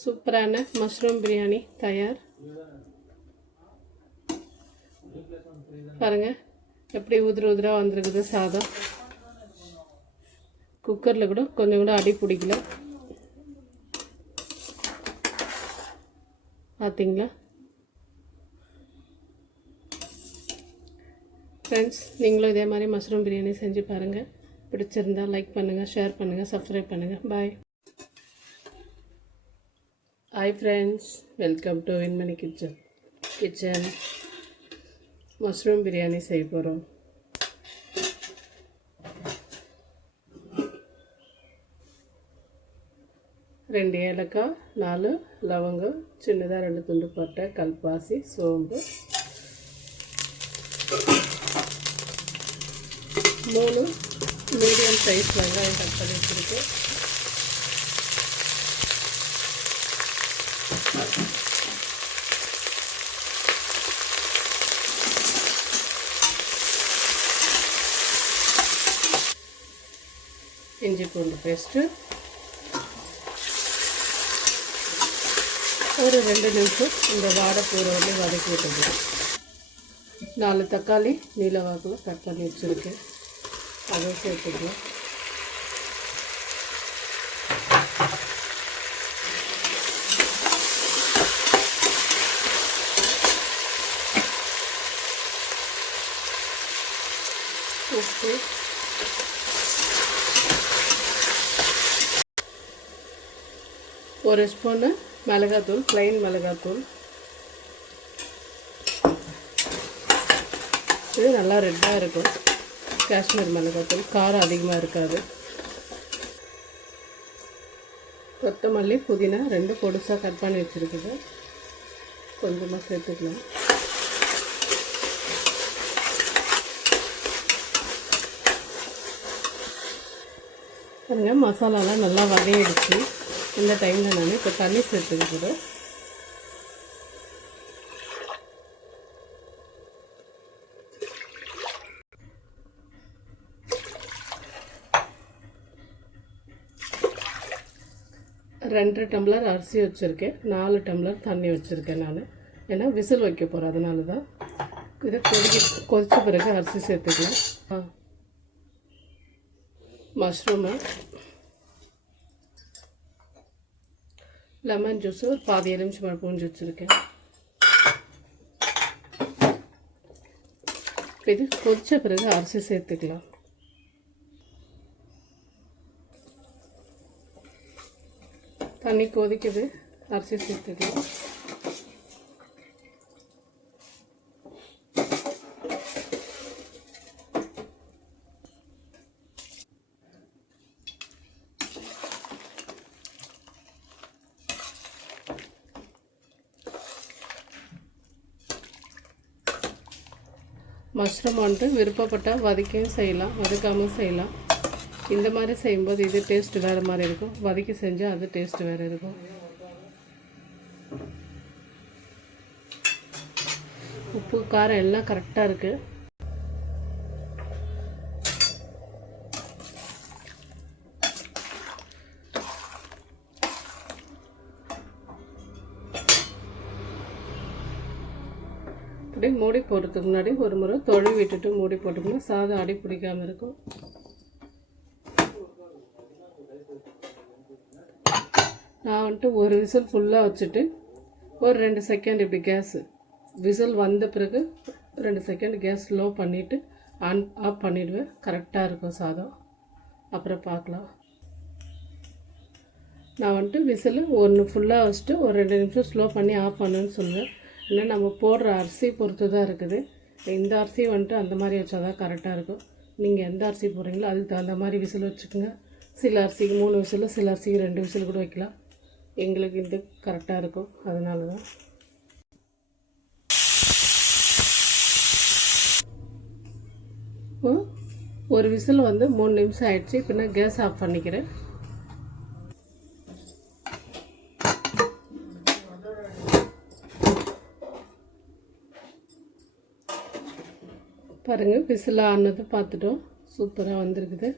சூப்பரான மஷ்ரூம் பிரியாணி தயார். பாருங்கள் எப்படி உதிராக வந்திருக்குது சாதம். குக்கரில் கூட கொஞ்சம் கூட அடி பிடிக்கல. பார்த்தீங்களா ஃப்ரெண்ட்ஸ், நீங்களும் இதே மாதிரி மஷ்ரூம் பிரியாணி செஞ்சு பாருங்கள். பிடிச்சிருந்தா லைக் பண்ணுங்கள், ஷேர் பண்ணுங்கள், சப்ஸ்கிரைப் பண்ணுங்கள். Bye. Hi friends, welcome to Venmani kitchen. Mushroom biryani செய்ய போகிறோம். ரெண்டு ஏலக்காய், 4 லவங்கம், சின்னதாக 2 துண்டு பட்டை, கல்பாசி, சோம்பு, 3 மீடியம் சைஸ் வெங்காயம் கட் பண்ணி வச்சுருக்கு. இஞ்சி பூண்டு பேஸ்ட்டு ஒரு 2 நிமிஷம் இந்த வாடை பூர வந்து வதக்கி விட்டுருங்க. 4 தக்காளி நீல வாக்கில் கட் பண்ணி வச்சுருக்கேன், அதை சேர்த்துக்கலாம். உப்பு, ஒரு ஸ்பூனு மிளகாத்தூள், ப்ளைன் மிளகாத்தூள். இது நல்லா ரெட்டாக இருக்கும். காஷ்மீர் மிளகாத்தூள் காரம் அதிகமாக இருக்காது. கொத்தமல்லி, புதினா 2 பொடுசாக கட் பண்ணி வச்சுருக்குது, கொஞ்சமாக சேர்த்துக்கலாம். பாருங்க, மசாலாலாம் நல்லா வதங்கிடுச்சு. இந்த டைமில் நான் இப்போ தண்ணி சேர்த்துக்கிறேன். ரெண்டு டம்ளர் அரிசி வச்சுருக்கேன், 4 டம்ளர் தண்ணி வச்சுருக்கேன் நான். ஏன்னா விசில் வைக்க போகிறேன், அதனால தான். இதை கொதித்த பிறகு அரிசி சேர்த்துக்கலாம். மஷ்ரூமு, லெமன் ஜூஸு ஒரு பாதி எலுமிச்சம்பழம் பூஞ்சி வச்சுருக்கேன். இது கொதித்த பிறகு அரிசி சேர்த்துக்கலாம். தண்ணி கொதிக்குது, அரிசி சேர்த்துக்கலாம். மஷ்ரூம் வந்துட்டு விருப்பப்பட்டால் வதக்கியும் செய்யலாம், வதக்காமல் செய்யலாம். இந்த மாதிரி செய்யும்போது இது டேஸ்ட்டு வேறு மாதிரி இருக்கும், வதக்கி செஞ்சால் அது டேஸ்ட்டு வேறு இருக்கும். உப்பு காரம் எல்லாம் கரெக்டாக இருக்குது. அப்படியே மூடி போடுறதுக்கு முன்னாடி ஒரு முறை தொழி விட்டுட்டு மூடி போட்டோம்னா சாதம் அடி பிடிக்காமல் இருக்கும். நான் வந்துட்டு ஒரு விசில் ஃபுல்லாக வச்சுட்டு ஒரு 2 செகண்ட் இப்படி கேஸு விசில் வந்த பிறகு 2 செகண்ட் கேஸ் ஸ்லோ பண்ணிவிட்டு ஆஃப் பண்ணிவிடுவேன். கரெக்டாக இருக்கும் சாதம். அப்புறம் பார்க்கலாம். நான் வந்துட்டு விசில் 1 ஃபுல்லாக வச்சுட்டு ஒரு 2 நிமிஷம் ஸ்லோ பண்ணி ஆஃப் பண்ணுன்னு சொல்லுவேன். ஏன்னா நம்ம போடுற அரிசி பொறுத்து தான் இருக்குது. இந்த அரிசி வந்துட்டு அந்த மாதிரி வச்சா தான் கரெக்டாக இருக்கும். நீங்கள் எந்த அரிசி போடுறீங்களோ அதுக்கு தகுந்த மாதிரி விசில் வச்சுக்கோங்க. சில அரிசிக்கு 3 விசில், சில அரிசிக்கு 2 விசில் கூட வைக்கலாம். எங்களுக்கு இது கரெக்டாக இருக்கும், அதனால தான். ஒரு விசில் வந்து 3 நிமிஷம் ஆயிடுச்சு. இப்போ நான் கேஸ் ஆஃப் பண்ணிக்கிறேன். பாருங்கள், விசில் ஆனது பார்த்துட்டோம். சூப்பராக வந்திருக்குது.